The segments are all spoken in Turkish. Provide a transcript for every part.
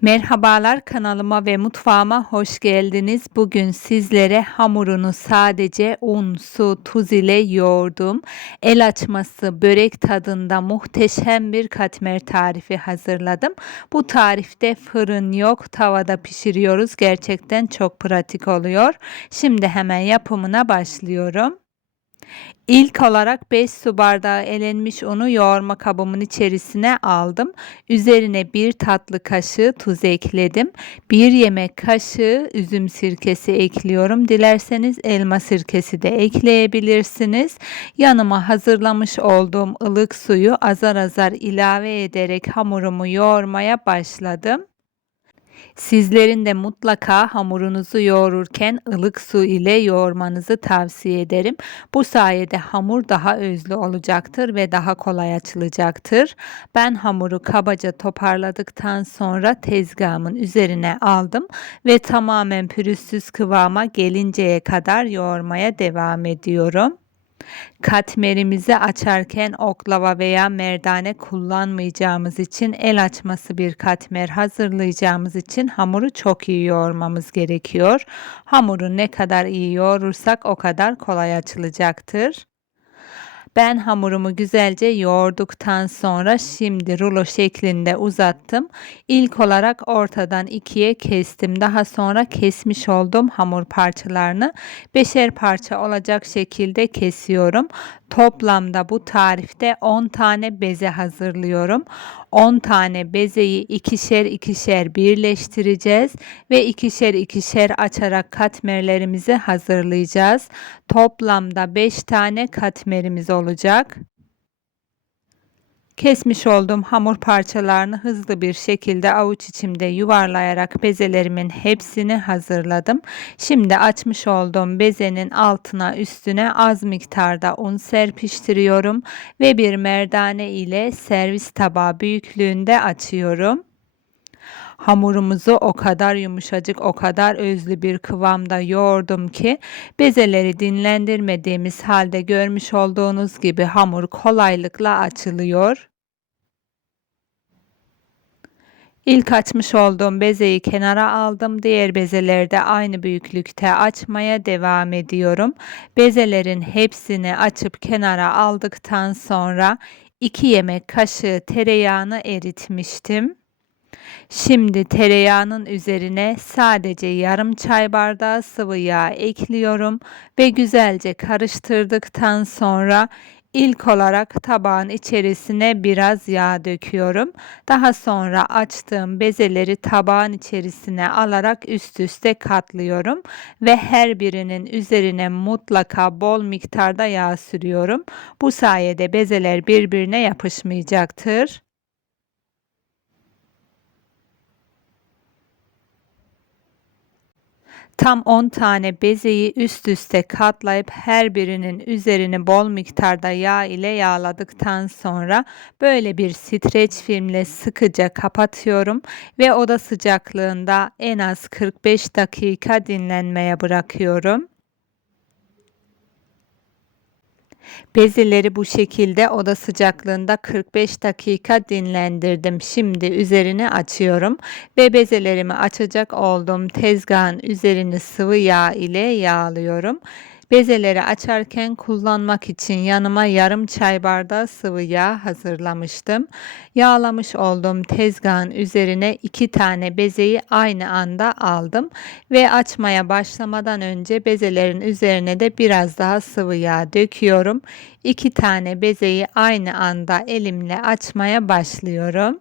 Merhabalar kanalıma ve mutfağıma hoş geldiniz. Bugün sizlere hamurunu sadece un, su, tuz ile yoğurdum. El açması börek tadında muhteşem bir katmer tarifi hazırladım. Bu tarifte fırın yok, tavada pişiriyoruz. Gerçekten çok pratik oluyor. Şimdi hemen yapımına başlıyorum. İlk olarak 5 su bardağı elenmiş unu yoğurma kabımın içerisine aldım. Üzerine 1 tatlı kaşığı tuz ekledim. 1 yemek kaşığı üzüm sirkesi ekliyorum. Dilerseniz elma sirkesi de ekleyebilirsiniz. Yanıma hazırlamış olduğum ılık suyu azar azar ilave ederek hamurumu yoğurmaya başladım. Sizlerin de mutlaka hamurunuzu yoğururken ılık su ile yoğurmanızı tavsiye ederim. Bu sayede hamur daha özlü olacaktır ve daha kolay açılacaktır. Ben hamuru kabaca toparladıktan sonra tezgahımın üzerine aldım ve tamamen pürüzsüz kıvama gelinceye kadar yoğurmaya devam ediyorum. Katmerimizi açarken oklava veya merdane kullanmayacağımız için el açması bir katmer hazırlayacağımız için hamuru çok iyi yoğurmamız gerekiyor. Hamuru ne kadar iyi yoğurursak o kadar kolay açılacaktır. Ben hamurumu güzelce yoğurduktan sonra şimdi rulo şeklinde uzattım. İlk olarak ortadan ikiye kestim. Daha sonra kesmiş olduğum hamur parçalarını beşer parça olacak şekilde kesiyorum. Toplamda bu tarifte 10 tane beze hazırlıyorum. 10 tane bezeyi ikişer ikişer birleştireceğiz ve ikişer ikişer açarak katmerlerimizi hazırlayacağız. Toplamda 5 tane katmerimiz olacak. Kesmiş olduğum hamur parçalarını hızlı bir şekilde avuç içimde yuvarlayarak bezelerimin hepsini hazırladım. Şimdi açmış olduğum bezenin altına üstüne az miktarda un serpiştiriyorum ve bir merdane ile servis tabağı büyüklüğünde açıyorum. Hamurumuzu o kadar yumuşacık, o kadar özlü bir kıvamda yoğurdum ki bezeleri dinlendirmediğimiz halde görmüş olduğunuz gibi hamur kolaylıkla açılıyor. İlk açmış olduğum bezeyi kenara aldım. Diğer bezeleri de aynı büyüklükte açmaya devam ediyorum. Bezelerin hepsini açıp kenara aldıktan sonra 2 yemek kaşığı tereyağını eritmiştim. Şimdi tereyağının üzerine sadece yarım çay bardağı sıvı yağ ekliyorum ve güzelce karıştırdıktan sonra İlk olarak tabağın içerisine biraz yağ döküyorum. Daha sonra açtığım bezeleri tabağın içerisine alarak üst üste katlıyorum ve her birinin üzerine mutlaka bol miktarda yağ sürüyorum. Bu sayede bezeler birbirine yapışmayacaktır. Tam 10 tane bezeyi üst üste katlayıp her birinin üzerini bol miktarda yağ ile yağladıktan sonra böyle bir streç filmle sıkıca kapatıyorum ve oda sıcaklığında en az 45 dakika dinlenmeye bırakıyorum. Bezeleri bu şekilde oda sıcaklığında 45 dakika dinlendirdim. Şimdi üzerini açıyorum ve bezelerimi açacak olduğum tezgahın üzerini sıvı yağ ile yağlıyorum. Bezeleri açarken kullanmak için yanıma yarım çay bardağı sıvı yağ hazırlamıştım. Yağlamış olduğum tezgahın üzerine iki tane bezeyi aynı anda aldım ve açmaya başlamadan önce bezelerin üzerine de biraz daha sıvı yağ döküyorum. İki tane bezeyi aynı anda elimle açmaya başlıyorum.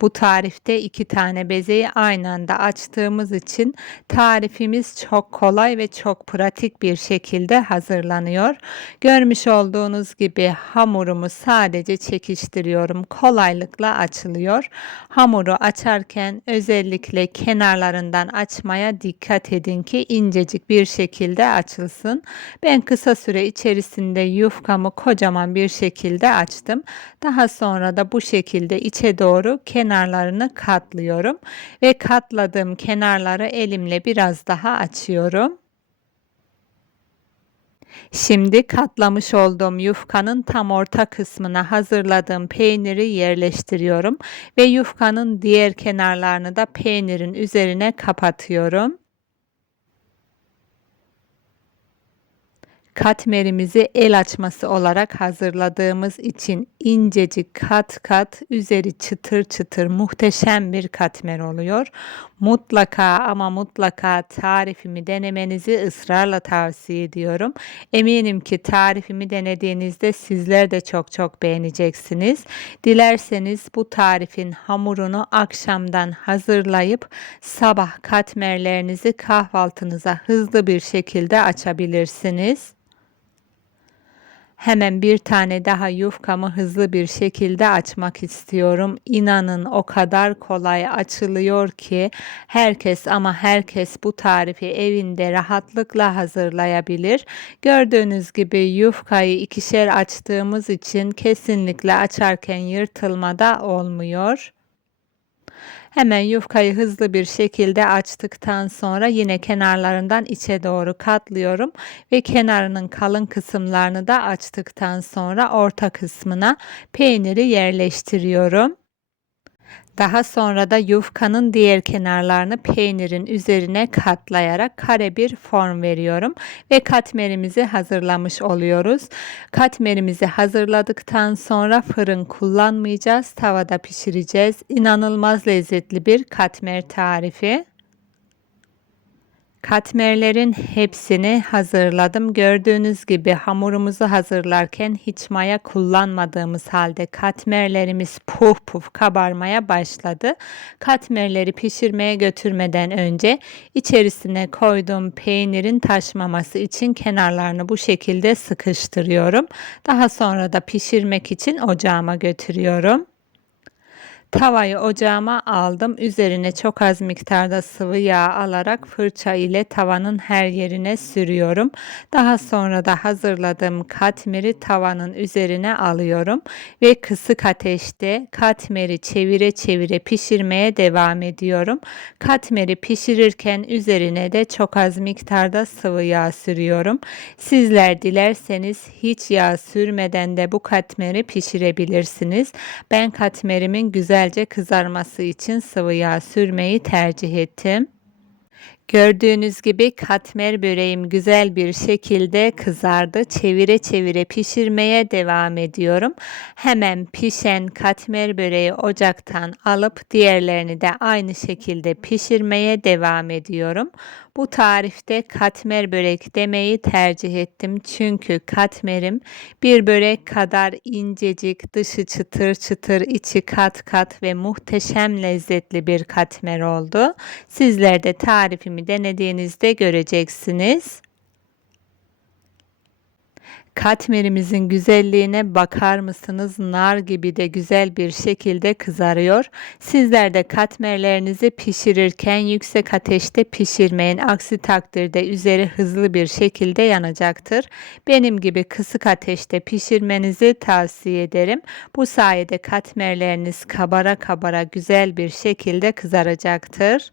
Bu tarifte iki tane bezeyi aynı anda açtığımız için tarifimiz çok kolay ve çok pratik bir şekilde hazırlanıyor. Görmüş olduğunuz gibi hamurumu sadece çekiştiriyorum. Kolaylıkla açılıyor. Hamuru açarken özellikle kenarlarından açmaya dikkat edin ki incecik bir şekilde açılsın. Ben kısa süre içerisinde yufkamı kocaman bir şekilde açtım. Daha sonra da bu şekilde içe doğru kenar kenarlarını katlıyorum ve katladığım kenarları elimle biraz daha açıyorum. Şimdi katlamış olduğum yufkanın tam orta kısmına hazırladığım peyniri yerleştiriyorum ve yufkanın diğer kenarlarını da peynirin üzerine kapatıyorum. Katmerimizi el açması olarak hazırladığımız için incecik kat kat üzeri çıtır çıtır muhteşem bir katmer oluyor. Mutlaka ama mutlaka tarifimi denemenizi ısrarla tavsiye ediyorum. Eminim ki tarifimi denediğinizde sizler de çok çok beğeneceksiniz. Dilerseniz bu tarifin hamurunu akşamdan hazırlayıp sabah katmerlerinizi kahvaltınıza hızlı bir şekilde açabilirsiniz. Hemen bir tane daha yufkamı hızlı bir şekilde açmak istiyorum. İnanın o kadar kolay açılıyor ki herkes ama herkes bu tarifi evinde rahatlıkla hazırlayabilir. Gördüğünüz gibi yufkayı ikişer açtığımız için kesinlikle açarken yırtılma da olmuyor. Hemen yufkayı hızlı bir şekilde açtıktan sonra yine kenarlarından içe doğru katlıyorum ve kenarının kalın kısımlarını da açtıktan sonra orta kısmına peyniri yerleştiriyorum. Daha sonra da yufkanın diğer kenarlarını peynirin üzerine katlayarak kare bir form veriyorum ve katmerimizi hazırlamış oluyoruz. Katmerimizi hazırladıktan sonra fırın kullanmayacağız, tavada pişireceğiz. İnanılmaz lezzetli bir katmer tarifi. Katmerlerin hepsini hazırladım. Gördüğünüz gibi hamurumuzu hazırlarken hiç maya kullanmadığımız halde katmerlerimiz puf puf kabarmaya başladı. Katmerleri pişirmeye götürmeden önce içerisine koyduğum peynirin taşmaması için kenarlarını bu şekilde sıkıştırıyorum. Daha sonra da pişirmek için ocağıma götürüyorum. Tavayı ocağıma aldım. Üzerine çok az miktarda sıvı yağ alarak fırça ile tavanın her yerine sürüyorum. Daha sonra da hazırladığım katmeri tavanın üzerine alıyorum ve kısık ateşte katmeri çevire çevire pişirmeye devam ediyorum. Katmeri pişirirken üzerine de çok az miktarda sıvı yağ sürüyorum. Sizler dilerseniz hiç yağ sürmeden de bu katmeri pişirebilirsiniz. Ben katmerimin güzel güzelce kızarması için sıvı yağ sürmeyi tercih ettim. Gördüğünüz gibi katmer böreğim güzel bir şekilde kızardı. Çevire çevire pişirmeye devam ediyorum. Hemen pişen katmer böreği ocaktan alıp diğerlerini de aynı şekilde pişirmeye devam ediyorum. Bu tarifte katmer börek demeyi tercih ettim. Çünkü katmerim bir börek kadar incecik, dışı çıtır çıtır, içi kat kat ve muhteşem lezzetli bir katmer oldu. Sizler de tarifimi denediğinizde göreceksiniz. Katmerimizin güzelliğine bakar mısınız? Nar gibi de güzel bir şekilde kızarıyor. Sizler de katmerlerinizi pişirirken yüksek ateşte pişirmeyin. Aksi takdirde üzeri hızlı bir şekilde yanacaktır. Benim gibi kısık ateşte pişirmenizi tavsiye ederim. Bu sayede katmerleriniz kabara kabara güzel bir şekilde kızaracaktır.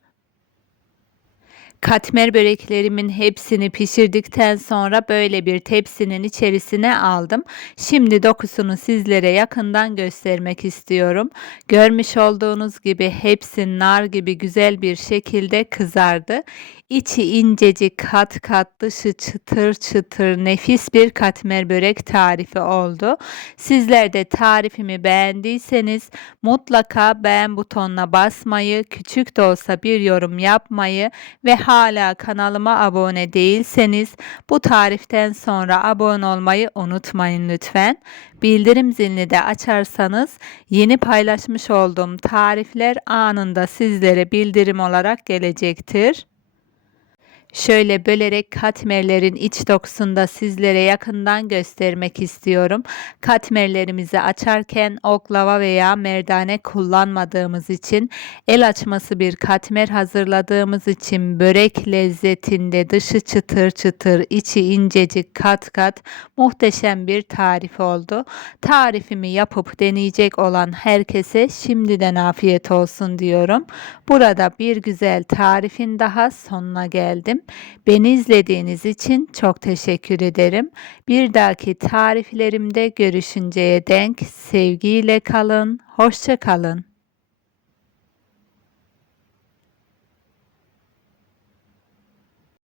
Katmer böreklerimin hepsini pişirdikten sonra böyle bir tepsinin içerisine aldım. Şimdi dokusunu sizlere yakından göstermek istiyorum. Görmüş olduğunuz gibi hepsi nar gibi güzel bir şekilde kızardı. İçi incecik kat kat dışı çıtır çıtır nefis bir katmer börek tarifi oldu. Sizler de tarifimi beğendiyseniz mutlaka beğen butonuna basmayı, küçük de olsa bir yorum yapmayı ve hala kanalıma abone değilseniz bu tariften sonra abone olmayı unutmayın lütfen. Bildirim zilini de açarsanız yeni paylaşmış olduğum tarifler anında sizlere bildirim olarak gelecektir. Şöyle bölerek katmerlerin iç dokusunda sizlere yakından göstermek istiyorum. Katmerlerimizi açarken oklava veya merdane kullanmadığımız için el açması bir katmer hazırladığımız için börek lezzetinde dışı çıtır çıtır içi incecik kat kat muhteşem bir tarif oldu. Tarifimi yapıp deneyecek olan herkese şimdiden afiyet olsun diyorum. Burada bir güzel tarifin daha sonuna geldim. Beni izlediğiniz için çok teşekkür ederim. Bir dahaki tariflerimde görüşünceye denk sevgiyle kalın, hoşça kalın.